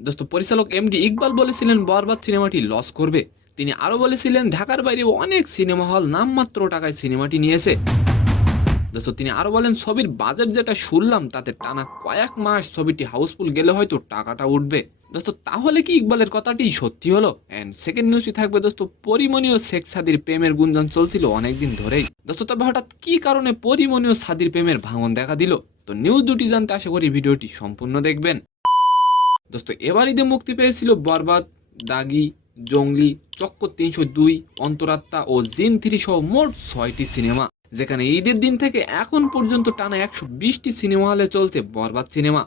দোস্ত পরিচালক এমডি ইকবাল বলেছিলেন বরবাদ সিনেমাটি লস করবে। তিনি আরো বলেছিলেন ঢাকার বাইরে অনেক সিনেমা হল নামমাত্র টাকায় সিনেমাটি নিয়েছে। দোস্ত তিনি আরো বলেন ছবির বাজেট যেটা শুনলাম তাতে টানা কয়েক মাস ছবিটি হাউসফুল গেলে হয়তো টাকাটা উঠবে। দোস্ত তাহলে কি ইকবালের কথাটি সত্যি হলো? এন্ড সেকেন্ড নিউজটি থাকবে দোস্ত পরিমণি ও শেখ সাদির প্রেমের গুঞ্জন চলছিল অনেকদিন ধরেই। দোস্ত তবে হঠাৎ কি কারণে পরিমণি ও সাদির প্রেমের ভাঙন দেখা দিল? তো নিউজ দুটি জানতে আশা করি ভিডিওটি সম্পূর্ণ দেখবেন। দোস্ত এবার ঈদে মুক্তি পেয়েছিল বরবাদ, দাগি, জঙ্গলি, চক্কর ৩০২, অন্তরাত্মা ও জিন ৩ সহ মোট ৬টি সিনেমা, যেখানে ঈদের দিন থেকে এখন পর্যন্ত টানা ১২০টি সিনেমা হলে চলছে বরবাদ সিনেমা।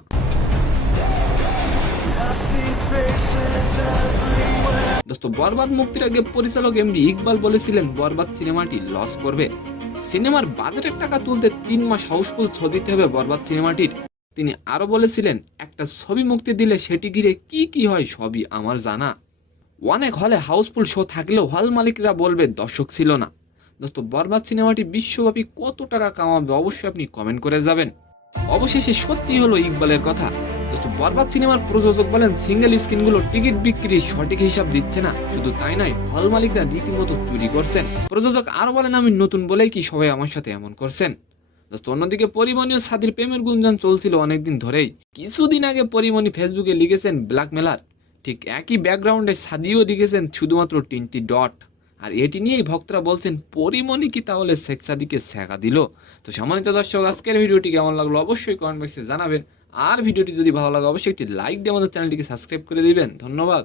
দোস্ত বরবাদ মুক্তির আগে পরিচালক এমডি ইকবাল বলেছিলেন বরবাদ সিনেমাটি লস করবে। সিনেমার বাজেটের টাকা তুলতে ৩ মাস হাউসফুল ছবি দিতে হবে বরবাদ সিনেমাটির। তিনি আরো বলেছিলেন একটা ছবি মুক্তি দিলে সেটি ঘিরে কি কি হয় সবই আমার জানা। অনেক হলে হাউসফুল শো থাকলেও হল মালিকরা বলবে দর্শক ছিল না। দোস্ত বরবাদ সিনেমাটি বিশ্বব্যাপী কত টাকা কামাবে অবশ্যই আপনি কমেন্ট করে যাবেন। অবশেষে সত্যি হলো ইকবালের কথা। দোস্ত বরবাদ সিনেমার প্রযোজক বলেন সিঙ্গেল স্ক্রিনগুলো টিকিট বিক্রির সঠিক হিসাব দিচ্ছে না। শুধু তাই নয়, হল মালিকরা রীতিমতো চুরি করছেন। প্রযোজক আরো বলেন আমি নতুন বলেই কি সবাই আমার সাথে এমন করছেন। দোস্ত অন্যদিকে পরিমণি ও সাদির প্রেমের গুঞ্জন চলছিল অনেকদিন ধরেই। কিছুদিন আগে পরিমণি ফেসবুকে লিখেছেন ব্ল্যাকমেলার, ঠিক একই ব্যাকগ্রাউন্ডে সাদিও লিখেছেন শুধুমাত্র 3টি ডট। আর এটি নিয়েই ভক্তরা বলছেন পরিমণি কি তাহলে শেখ সাদিকে ছ্যাঁকা দিল? তো সম্মানিত দর্শক, আজকের ভিডিওটি কেমন লাগলো অবশ্যই কমেন্ট বক্সে জানাবেন। আর ভিডিওটি যদি ভালো লাগে অবশ্যই একটি লাইক দিয়ে আমাদের চ্যানেলটিকে সাবস্ক্রাইব করে দিবেন। ধন্যবাদ।